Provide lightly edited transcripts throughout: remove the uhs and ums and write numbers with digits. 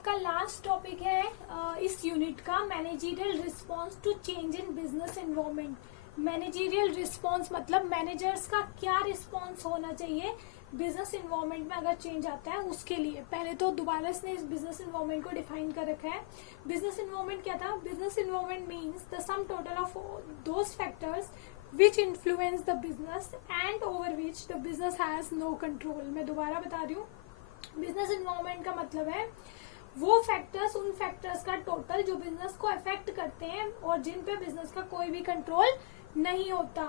आपका last topic है इस यूनिट का managerial response to change in business environment. Managerial response मतलब मैनेजर्स का क्या रिस्पॉन्स होना चाहिए बिजनेस एनवायरनमेंट में अगर चेंज आता है उसके लिए। पहले तो दोबारा से इस बिजनेस एनवायरनमेंट को डिफाइन कर रखा है। बिजनेस एनवायरनमेंट क्या था? Business environment means the sum total of those factors which influence the business and over which the business has no control। मैं दोबारा बता रही हूँ, बिजनेस एनवायरनमेंट का मतलब है वो फैक्टर्स, उन फैक्टर्स का टोटल जो बिजनेस को अफेक्ट करते हैं और जिन पे बिजनेस का कोई भी कंट्रोल नहीं होता।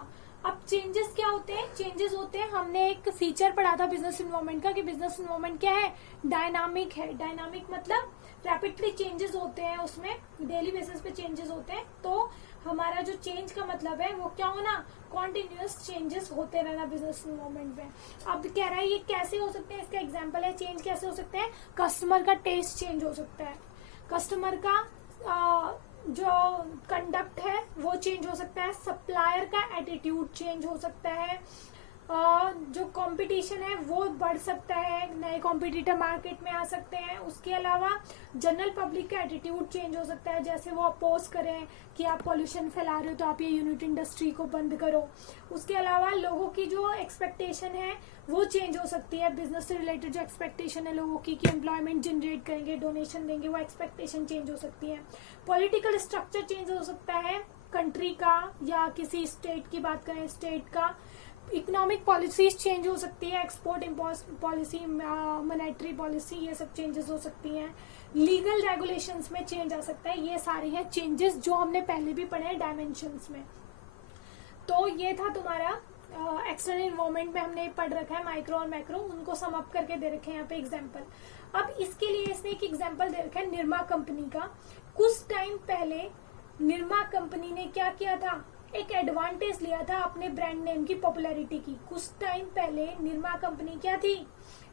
अब चेंजेस क्या होते हैं? चेंजेस होते हैं, हमने एक फीचर पढ़ा था बिजनेस एनवायरनमेंट का कि बिजनेस एनवायरनमेंट क्या है? डायनामिक है। डायनामिक मतलब रैपिडली चेंजेस होते हैं, उसमें डेली बेसिस पे चेंजेस होते हैं। तो हमारा जो चेंज का मतलब है वो क्या होना? कॉन्टिन्यूअस चेंजेस होते रहना बिजनेस एनवायरनमेंट में। अब कह रहा है ये कैसे हो सकते हैं, इसका एग्जांपल है चेंज कैसे हो सकते हैं। कस्टमर का टेस्ट चेंज हो सकता है, कस्टमर का जो कंडक्ट है वो चेंज हो सकता है, सप्लायर का एटीट्यूड चेंज हो सकता है, जो कंपटीशन है वो बढ़ सकता है, नए कॉम्पिटिटर मार्केट में आ सकते हैं। उसके अलावा जनरल पब्लिक का एटीट्यूड चेंज हो सकता है, जैसे वो अपोज करें कि आप पॉल्यूशन फैला रहे हो तो आप ये यूनिट इंडस्ट्री को बंद करो। उसके अलावा लोगों की जो एक्सपेक्टेशन है वो चेंज हो सकती है, बिजनेस से रिलेटेड जो एक्सपेक्टेशन है लोगों की कि एम्प्लॉयमेंट जनरेट करेंगे, डोनेशन देंगे, वो एक्सपेक्टेशन चेंज हो सकती है। पॉलिटिकल स्ट्रक्चर चेंज हो सकता है कंट्री का, या किसी स्टेट की बात करें स्टेट का। इकोनॉमिक पॉलिसीज चेंज हो सकती है, export import policy, monetary policy, ये सब चेंजेस हो सकती हैं। लीगल रेगुलेशंस में चेंज आ सकता है। ये सारे हैं चेंजेस जो हमने पहले भी पढ़े हैं डायमेंशंस में। तो ये था तुम्हारा एक्सटर्नल एनवायरनमेंट में हमने पढ़ रखा है माइक्रो और मैक्रो, उनको सम अप करके दे रखे हैं यहाँ पे एग्जाम्पल। अब इसके लिए इसने एक एग्जाम्पल दे रखा है निरमा कंपनी का। कुछ टाइम पहले निरमा कंपनी ने क्या किया था? एक एडवांटेज लिया था अपने ब्रांड नेम की पॉपुलैरिटी की। कुछ टाइम पहले निरमा कंपनी क्या थी?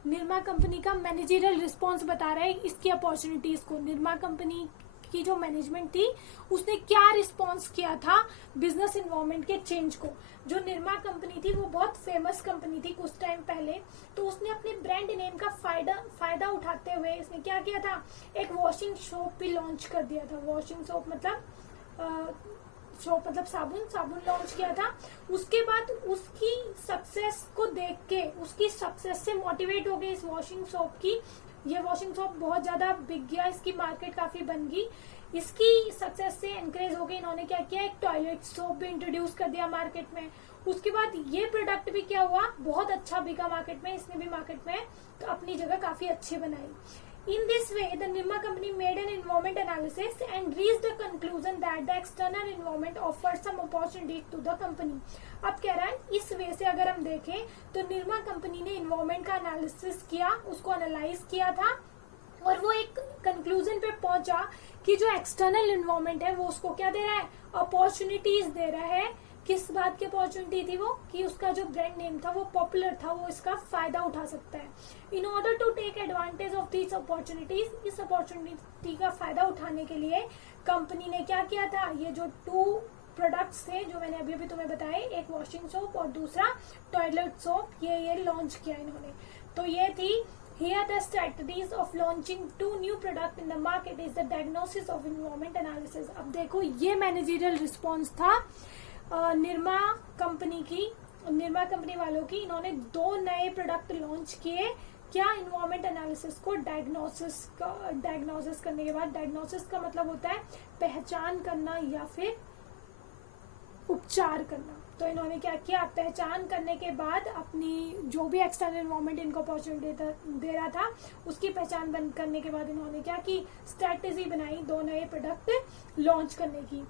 निरमा कंपनी का मैनेजरियल रिस्पॉन्स बता रहा है इसकी अपॉर्चुनिटीज को। निरमा कंपनी की जो मैनेजमेंट थी उसने क्या रिस्पॉन्स किया था बिजनेस एनवायरनमेंट के चेंज को। जो निरमा कंपनी थी वो बहुत फेमस कंपनी थी कुछ टाइम पहले, तो उसने अपने ब्रांड नेम का फायदा उठाते हुए इसने क्या किया था? एक वॉशिंग सोप भी लॉन्च कर दिया था। वॉशिंग सोप मतलब सोप मतलब साबुन लॉन्च किया था। उसके बाद उसकी सक्सेस को देख के, उसकी सक्सेस से मोटिवेट हो गई इस वॉशिंग सोप की। ये वॉशिंग सोप बहुत ज्यादा बिक गया, इसकी मार्केट काफी बन गई। इसकी सक्सेस से एनकरेज हो गई, इन्होंने क्या किया? एक टॉयलेट सोप भी इंट्रोड्यूस कर दिया मार्केट में। उसके बाद ये प्रोडक्ट भी क्या हुआ? बहुत अच्छा बिका मार्केट में, इसने भी मार्केट में अपनी जगह काफी अच्छी बनाई। In this way, the Nirma company made an environment analysis and reached the conclusion that the external environment offered some opportunities to the company। अब कह रहा है इस वे से अगर हम देखें तो निरमा कंपनी ने इन्वायरमेंट का एनालिसिस किया, उसको एनालाइज किया था और वो एक कंक्लूजन पे पहुंचा कि जो एक्सटर्नल इन्वायरमेंट है वो उसको क्या दे रहा है? अपॉर्चुनिटीज दे रहा है। किस बात की अपॉर्चुनिटी थी वो? कि उसका जो ब्रांड नेम था वो पॉपुलर था, वो इसका फायदा उठा सकता है। In order to take advantage of these opportunities, इस अपॉर्चुनिटी का फायदा उठाने के लिए कंपनी ने क्या किया था? ये जो 2 प्रोडक्ट्स थे जो मैंने अभी तुम्हें बताए, एक वॉशिंग सोप और दूसरा टॉयलेट सोप, ये लॉन्च किया इन्होंने। तो ये थी Here the strategies of launching 2 new products in the market is the diagnosis of environment analysis। अब देखो ये मैनेजरियल रिस्पॉन्स था निरमा कंपनी वालों की। इन्होंने 2 नए प्रोडक्ट लॉन्च किए, क्या? इन्वायरमेंट एनालिसिस को डायग्नोसिस करने के बाद। डायग्नोसिस का मतलब होता है पहचान करना या फिर उपचार करना। तो इन्होंने क्या किया? पहचान करने के बाद अपनी जो भी एक्सटर्नल एनवायरनमेंट इनको अपॉर्चुनिटी दे रहा था उसकी पहचान बंद करने के बाद इन्होंने क्या की? स्ट्रेटेजी बनाई 2 नए प्रोडक्ट लॉन्च करने की।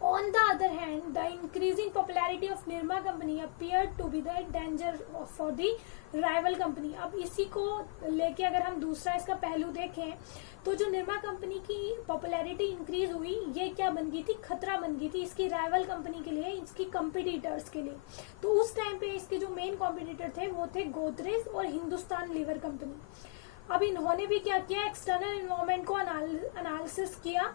On the other hand, the increasing popularity of Nirma company appeared to be the danger for the rival company। अब इसी को लेके अगर हम दूसरा इसका पहलू देखें तो जो निरमा कंपनी की पॉपुलैरिटी इंक्रीज हुई, ये क्या बन गई थी? खतरा बन गई थी इसकी राइवल कंपनी के लिए, इसकी कंपिटिटर्स के लिए। तो उस टाइम पे इसके जो मेन कॉम्पिटिटर थे वो थे गोदरेज और हिंदुस्तान लीवर कंपनी। अब इन्होंने भी क्या किया? एक्सटर्नल एनवायरनमेंट को एनालिसिस किया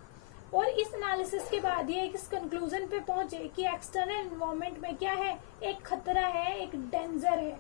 और इस एनालिसिस के बाद ये इस कंक्लूजन पे पहुंचे कि एक्सटर्नल एनवायरनमेंट में क्या है? एक खतरा है, एक डेंजर है।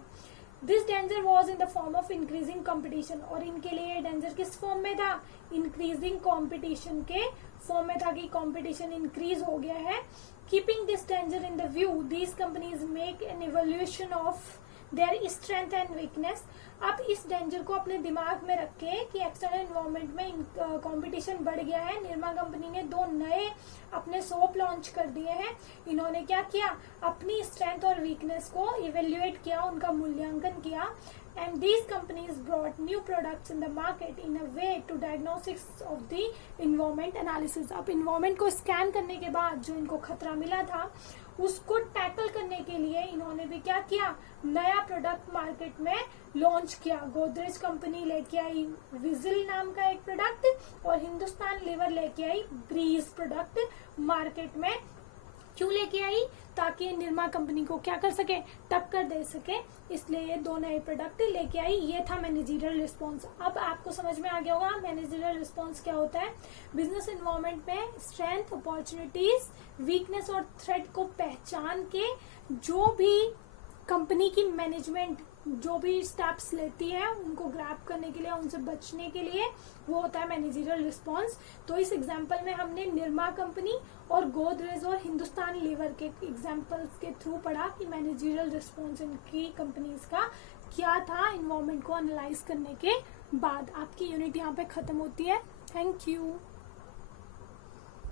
This danger was in the form of increasing competition, और इनके लिए डेंजर किस फॉर्म में था, इंक्रीजिंग कॉम्पिटिशन के फॉर्म में था कि कॉम्पिटिशन इंक्रीज हो गया है. Keeping this danger in the view, these companies make an evolution of their strength and weakness. आप इस डेंजर को अपने दिमाग में रखें कि एक्सटर्नल एनवायरनमेंट में कंपटीशन बढ़ गया है. निरमा कंपनी ने 2 नए अपने सोप लॉन्च कर दिए हैं. इन्होंने क्या किया, अपनी स्ट्रेंथ और वीकनेस को इवेल्युएट किया, उनका मूल्यांकन किया. And these companies brought new products in the market in a way to diagnosis of the environment analysis. अब इन्वायरमेंट को स्कैन करने के बाद जो इनको खतरा मिला था उसको टैकल करने के लिए इन्होंने भी क्या किया, नया प्रोडक्ट मार्केट में लॉन्च किया. गोदरेज कंपनी लेके आई विजिल नाम का एक प्रोडक्ट, और हिंदुस्तान लीवर लेके आई ब्रीज प्रोडक्ट मार्केट में. क्यों लेके आई, ताकि निरमा कंपनी को क्या कर सके, टक्कर दे सके, इसलिए ये 2 नए प्रोडक्ट लेके आई. ये था मैनेजरियल रिस्पॉन्स. अब आपको समझ में आ गया होगा मैनेजरियल रिस्पॉन्स क्या होता है. बिजनेस एनवायरनमेंट में स्ट्रेंथ, अपॉर्चुनिटीज, वीकनेस और थ्रेट को पहचान के जो भी कंपनी की मैनेजमेंट जो भी स्टेप्स लेती है उनको ग्रैब करने के लिए, उनसे बचने के लिए, वो होता है मैनेजरियल रिस्पॉन्स. तो इस एग्जांपल में हमने निरमा कंपनी और गोदरेज और हिंदुस्तान लीवर के एग्जांपल्स के थ्रू पढ़ा कि मैनेजरियल रिस्पॉन्स इनकी कंपनीज का क्या था एनवायरनमेंट को एनालाइज करने के बाद. आपकी यूनिट यहाँ पे खत्म होती है. Thank you.